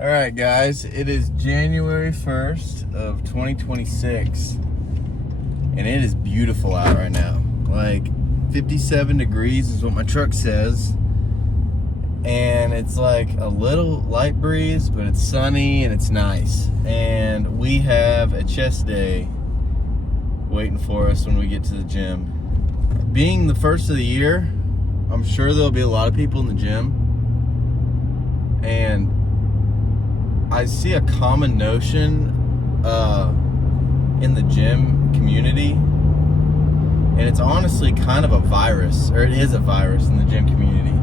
All right, guys, it is January 1st of 2026, and it is beautiful out right now. Like 57 degrees is what my truck says, and it's like a little light breeze, but it's sunny and it's nice. And we have a chest day waiting for us when we get to the gym. Being the first of the year, I'm sure there'll be a lot of people in the gym, and I see a common notion in the gym community, and it's honestly kind of a virus, or it is a virus in the gym community,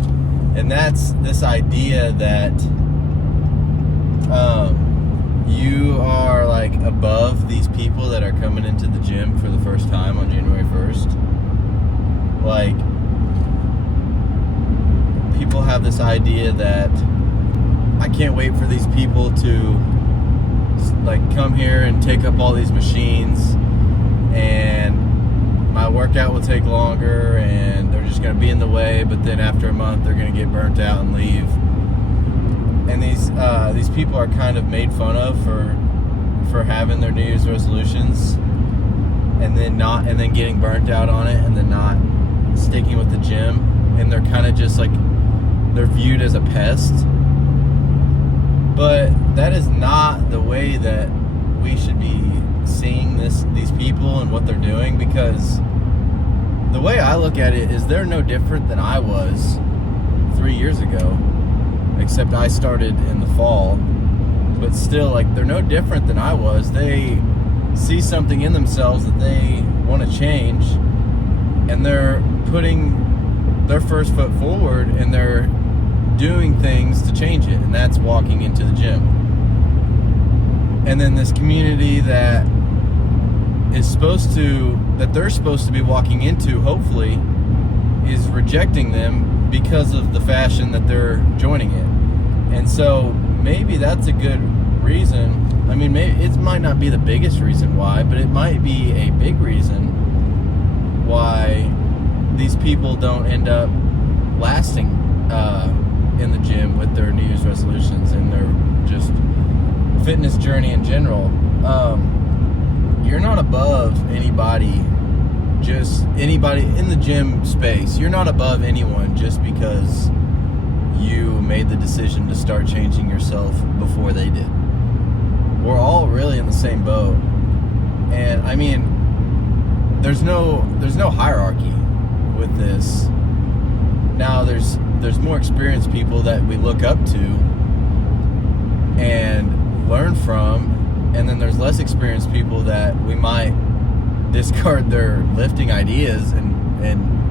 and that's this idea that you are like above these people that are coming into the gym for the first time on January 1st. Like, people have this idea that I can't wait for these people to like come here and take up all these machines, and my workout will take longer, and they're just going to be in the way, but then after a month they're going to get burnt out and leave. And these people are kind of made fun of for having their New Year's resolutions and then getting burnt out on it, and then not sticking with the gym, and they're kind of just like, they're viewed as a pest. But that is not the way that we should be seeing these people and what they're doing, because the way I look at it is they're no different than I was 3 years ago, except I started in the fall. But still, like, they're no different than I was. They see something in themselves that they want to change, and they're putting their first foot forward, and they're doing things to change it, and that's walking into the gym. And then this community that they're supposed to be walking into, hopefully, is rejecting them because of the fashion that they're joining it. And so maybe that's a good reason. I mean, maybe it might not be the biggest reason why, but it might be a big reason why these people don't end up lasting in the gym with their New Year's resolutions and their just fitness journey in general. You're not above anybody in the gym space. You're not above anyone just because you made the decision to start changing yourself before they did. We're all really in the same boat. And I mean, there's no hierarchy with this. Now there's more experienced people that we look up to and learn from, and then there's less experienced people that we might discard their lifting ideas and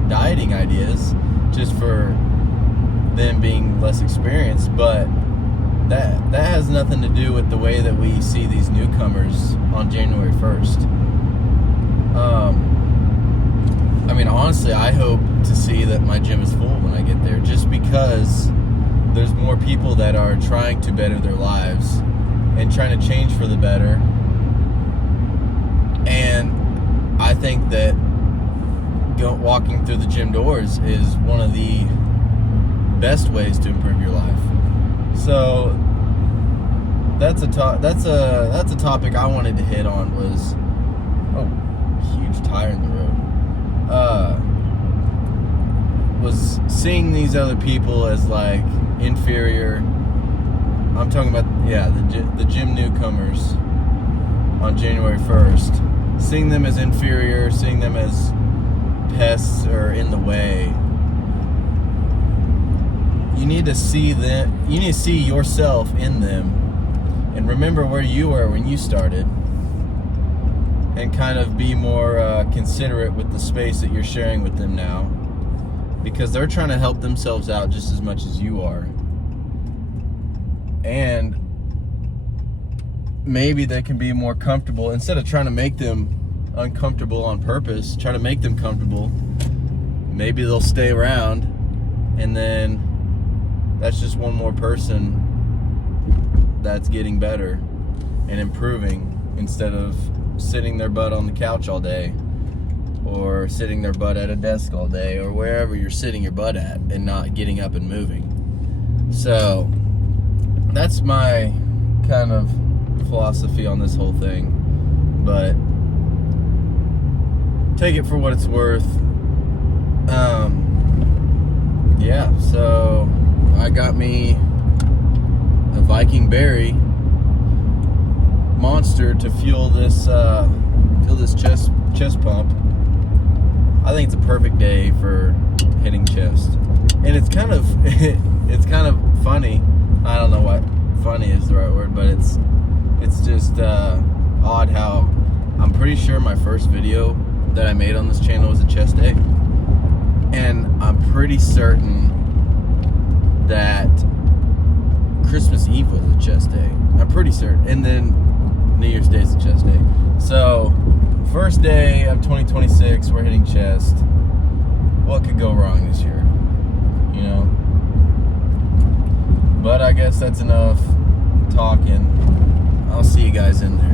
dieting ideas just for them being less experienced. But that has nothing to do with the way that we see these newcomers on January 1st. I mean, honestly, I hope to see that my gym is full when I get there, just because there's more people that are trying to better their lives and trying to change for the better. And I think that walking through the gym doors is one of the best ways to improve your life. So that's a topic I wanted to hit on. Was huge tire in the road. Was seeing these other people as like inferior. I'm talking about the gym newcomers on January 1st. Seeing them as inferior, seeing them as pests or in the way. You need to see them. You need to see yourself in them, and remember where you were when you started, and kind of be more considerate with the space that you're sharing with them now, because they're trying to help themselves out just as much as you are. And maybe they can be more comfortable. Instead of trying to make them uncomfortable on purpose, try to make them comfortable. Maybe they'll stay around, and then that's just one more person that's getting better and improving, instead of sitting their butt on the couch all day, or sitting their butt at a desk all day, or wherever you're sitting your butt at and not getting up and moving. So that's my kind of philosophy on this whole thing. But take it for what it's worth. Yeah, so I got me a Viking Berry monster to fuel this chest pump. I think it's a perfect day for hitting chest, and it's kind of funny. I don't know what funny is the right word, but it's just odd how I'm pretty sure my first video that I made on this channel was a chest day, and I'm pretty certain that Christmas Eve was a chest day. I'm pretty certain, and then New Year's Day is a chest day. So first day of 2026, we're hitting chest. What could go wrong this year? You know? But I guess that's enough talking. I'll see you guys in there.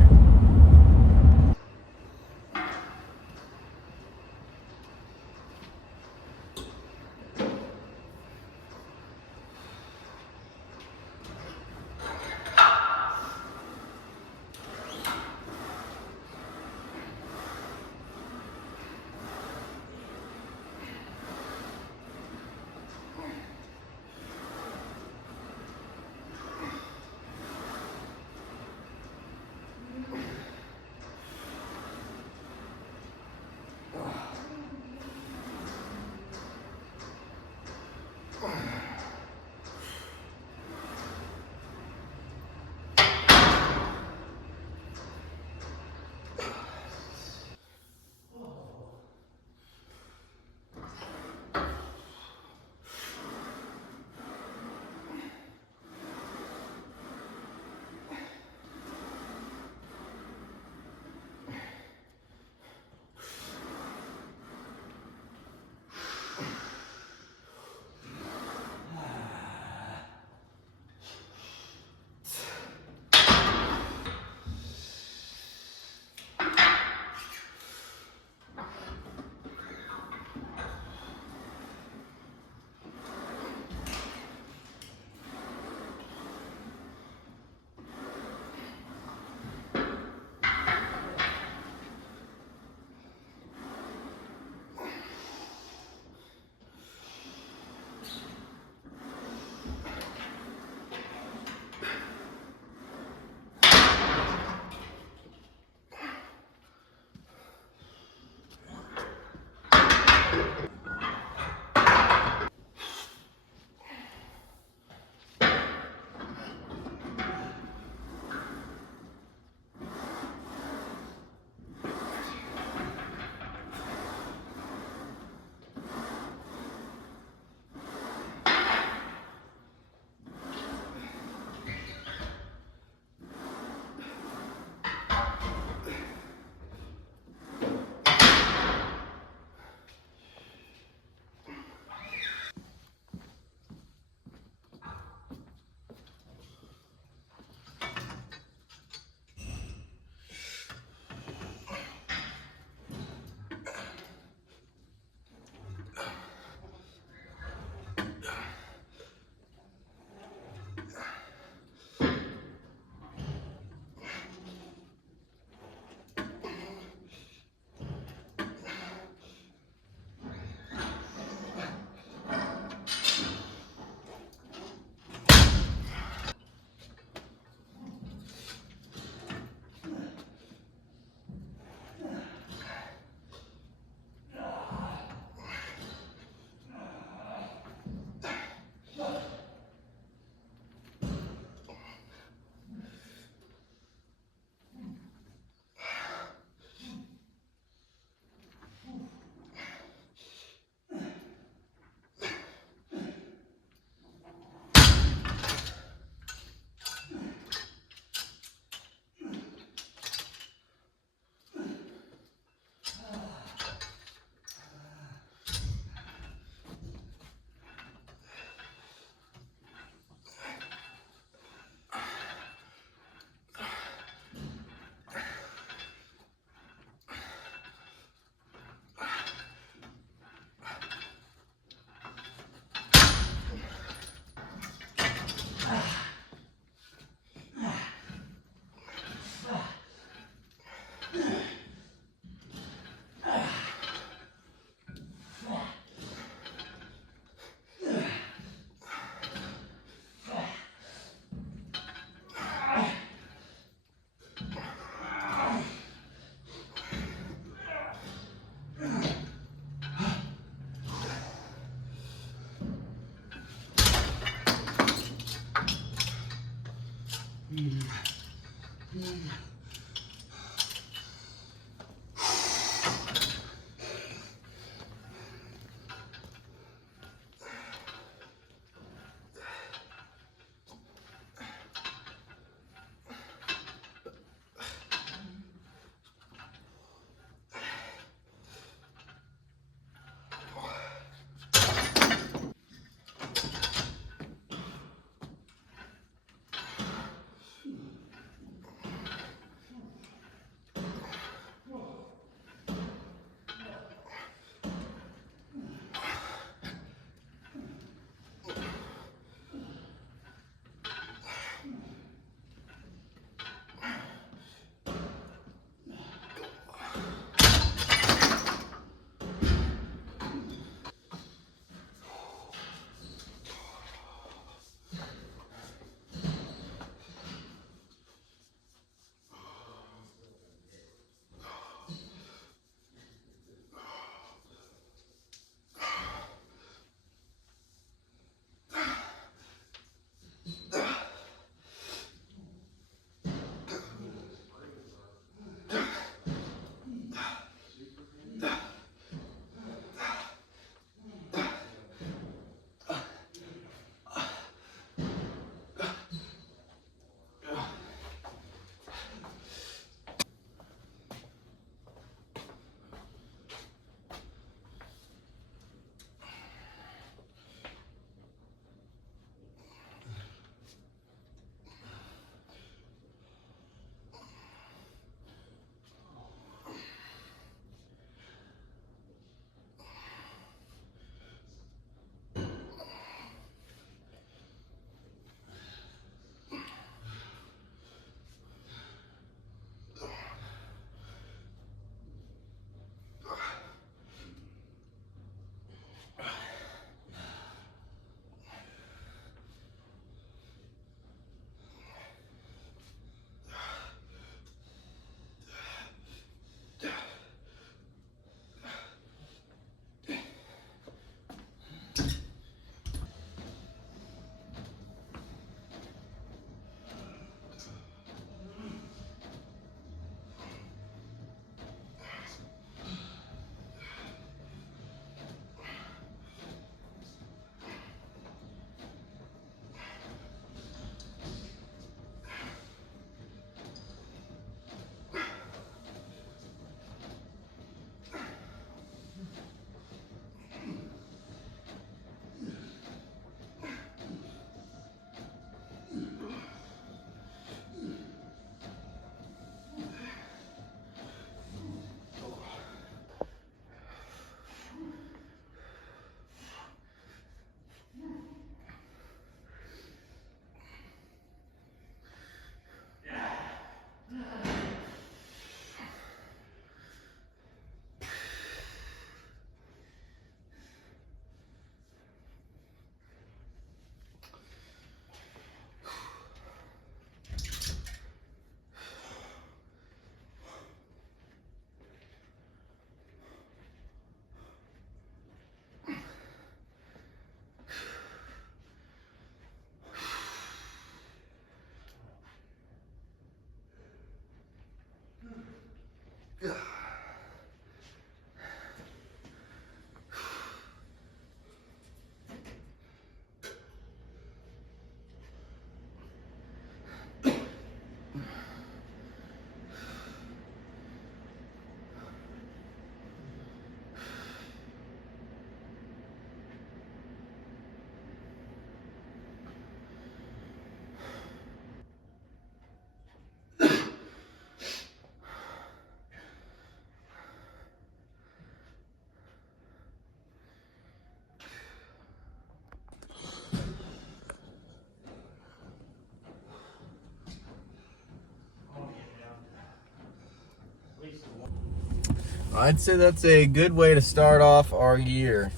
I'd say that's a good way to start off our year.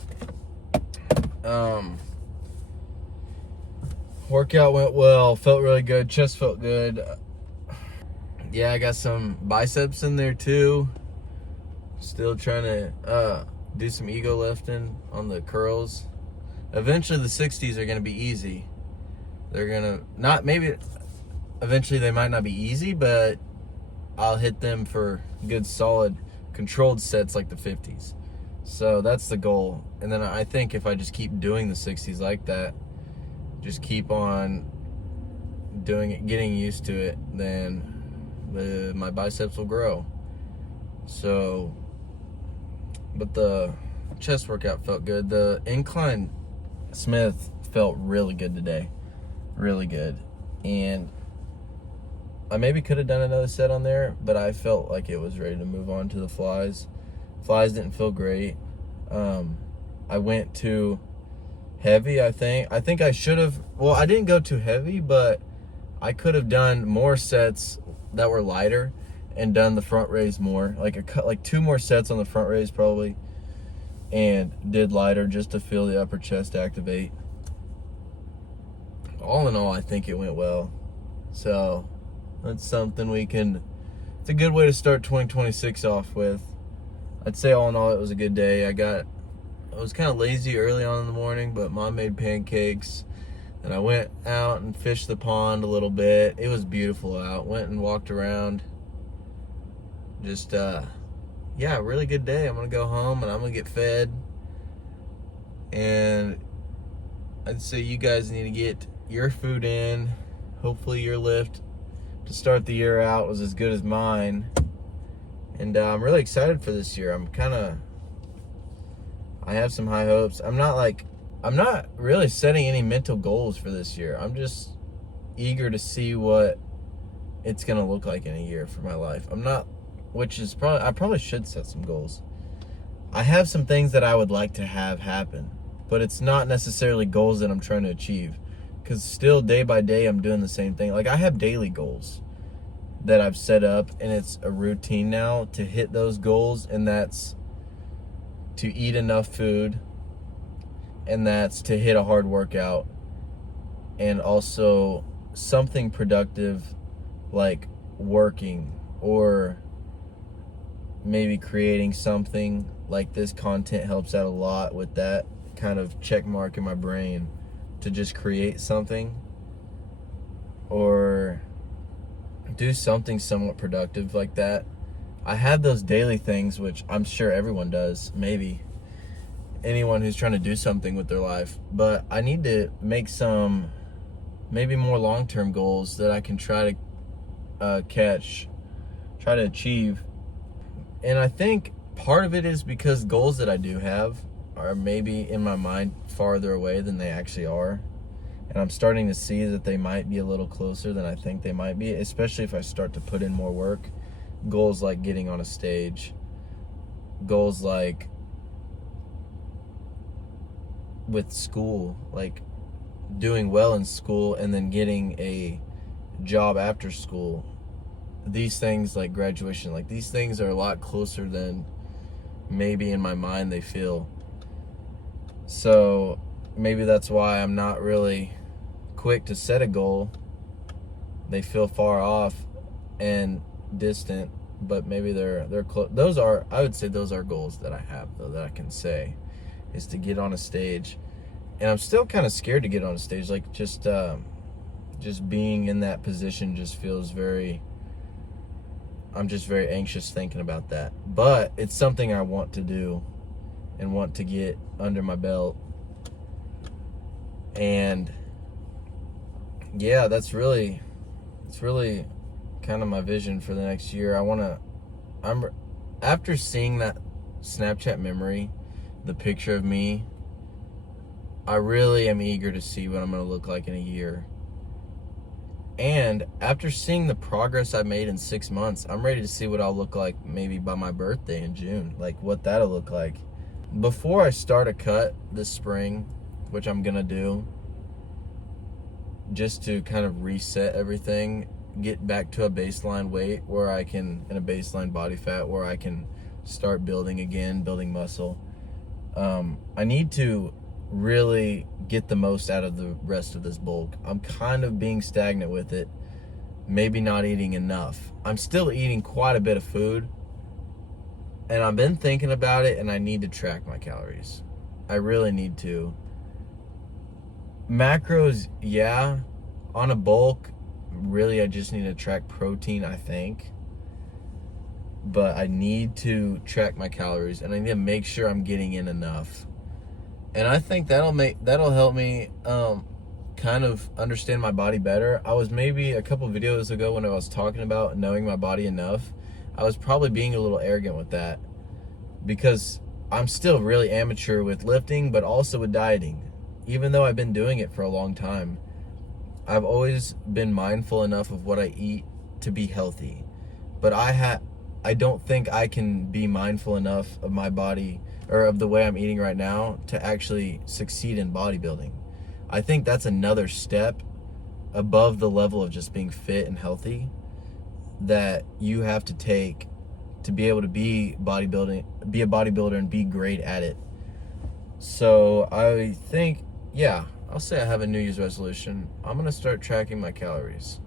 Workout went well, felt really good, chest felt good. Yeah, I got some biceps in there too. Still trying to do some ego lifting on the curls. Eventually the 60s are going to be easy. They're going to, not maybe, eventually they might not be easy, but I'll hit them for good solid controlled sets like the 50s. So that's the goal. And then I think if I just keep doing the 60s like that, just keep on doing it, getting used to it, then my biceps will grow. So, but the chest workout felt good. The incline Smith felt really good today. Really good. And I maybe could have done another set on there, but I felt like it was ready to move on to the flies. Flies didn't feel great. I went too heavy, I think. I think I should have, well, I didn't go too heavy, but I could have done more sets that were lighter and done the front raise more. Like 2 more sets on the front raise probably, and did lighter just to feel the upper chest activate. All in all, I think it went well. So that's something it's a good way to start 2026 off with. I'd say all in all, it was a good day. I was kind of lazy early on in the morning, but Mom made pancakes, and I went out and fished the pond a little bit. It was beautiful out. Went and walked around. Just, yeah, really good day. I'm going to go home, and I'm going to get fed. And I'd say you guys need to get your food in. Hopefully your lift to start the year out was as good as mine. And I'm really excited for this year. I have some high hopes. I'm not really setting any mental goals for this year. I'm just eager to see what it's going to look like in a year for my life. I probably should set some goals. I have some things that I would like to have happen, but it's not necessarily goals that I'm trying to achieve, because still day by day I'm doing the same thing. Like, I have daily goals that I've set up, and it's a routine now to hit those goals, and that's to eat enough food, and that's to hit a hard workout, and also something productive like working, or maybe creating something. Like, this content helps out a lot with that kind of check mark in my brain to just create something or do something somewhat productive like that. I have those daily things, which I'm sure everyone does, maybe anyone who's trying to do something with their life, but I need to make some maybe more long-term goals that I can try to achieve. And I think part of it is because goals that I do have are maybe in my mind farther away than they actually are. And I'm starting to see that they might be a little closer than I think they might be, especially if I start to put in more work. Goals like getting on a stage. Goals like with school, like doing well in school and then getting a job after school. These things like graduation, like these things are a lot closer than maybe in my mind they feel. So maybe that's why I'm not really quick to set a goal. They feel far off and distant, but maybe they're close. I would say those are goals that I have, though, that I can say, is to get on a stage. And I'm still kind of scared to get on a stage. Like, just being in that position just feels I'm just very anxious thinking about that. But it's something I want to do and want to get under my belt. And yeah, it's really kind of my vision for the next year. After seeing that Snapchat memory, the picture of me, I really am eager to see what I'm going to look like in a year. And after seeing the progress I made in 6 months, I'm ready to see what I'll look like maybe by my birthday in June, like what that'll look like. Before I start a cut this spring, which I'm going to do, just to kind of reset everything, get back to a baseline weight where I can, and a baseline body fat where I can start building again, building muscle. I need to really get the most out of the rest of this bulk. I'm kind of being stagnant with it, maybe not eating enough. I'm still eating quite a bit of food, and I've been thinking about it, and I need to track my calories. I really need to. Macros, yeah. On a bulk, really I just need to track protein, I think. But I need to track my calories, and I need to make sure I'm getting in enough. And I think that'll help me kind of understand my body better. I was maybe a couple videos ago when I was talking about knowing my body enough, I was probably being a little arrogant with that, because I'm still really amateur with lifting, but also with dieting. Even though I've been doing it for a long time, I've always been mindful enough of what I eat to be healthy. But I don't think I can be mindful enough of my body or of the way I'm eating right now to actually succeed in bodybuilding. I think that's another step above the level of just being fit and healthy that you have to take to be able to be a bodybuilder and be great at it. So I think, yeah, I'll say I have a New Year's resolution. I'm going to start tracking my calories.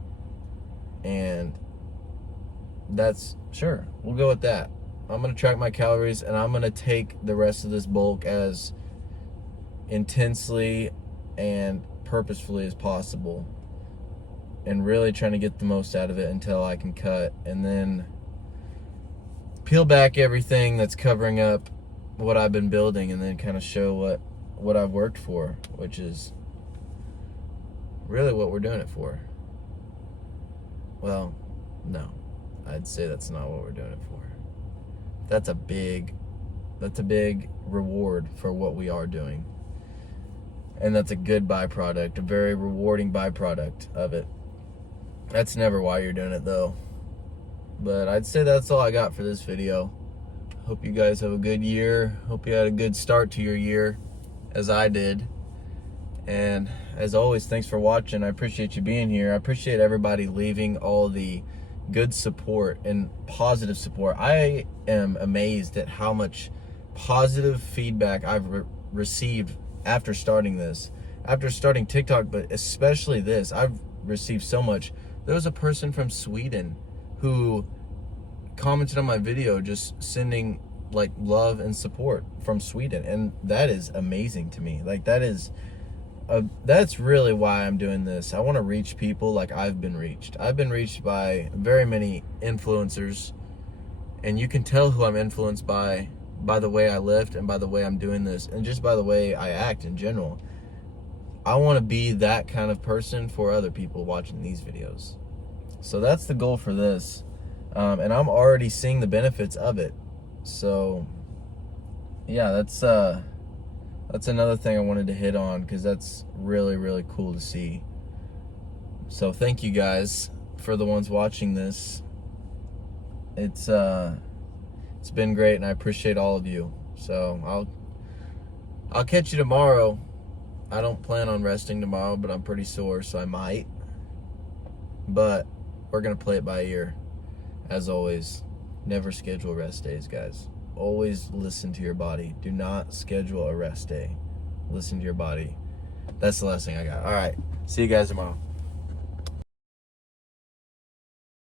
And that's, sure, we'll go with that. I'm going to track my calories, and I'm going to take the rest of this bulk as intensely and purposefully as possible, and really trying to get the most out of it until I can cut, and then peel back everything that's covering up what I've been building, and then kind of show what I've worked for, which is really what we're doing it for. Well, no, I'd say that's not what we're doing it for. That's a big reward for what we are doing. And that's a good byproduct, a very rewarding byproduct of it. That's never why you're doing it, though. But I'd say that's all I got for this video. Hope you guys have a good year. Hope you had a good start to your year, as I did. And as always, thanks for watching. I appreciate you being here. I appreciate everybody leaving all the good support and positive support. I am amazed at how much positive feedback I've received after starting this. After starting TikTok, but especially this, I've received so much. There was a person from Sweden who commented on my video, just sending like love and support from Sweden, and that is amazing to me. Like that's really why I'm doing this. I want to reach people like I've been reached. I've been reached by very many influencers, and you can tell who I'm influenced by the way I lift and by the way I'm doing this, and just by the way I act in general. I want to be that kind of person for other people watching these videos. So that's the goal for this. And I'm already seeing the benefits of it. So yeah, that's another thing I wanted to hit on, because that's really, really cool to see. So thank you guys for the ones watching this. It's been great, and I appreciate all of you. So I'll catch you tomorrow. I don't plan on resting tomorrow, but I'm pretty sore, so I might. But we're gonna play it by ear. As always, never schedule rest days, guys. Always listen to your body. Do not schedule a rest day. Listen to your body. That's the last thing I got. All right. See you guys tomorrow.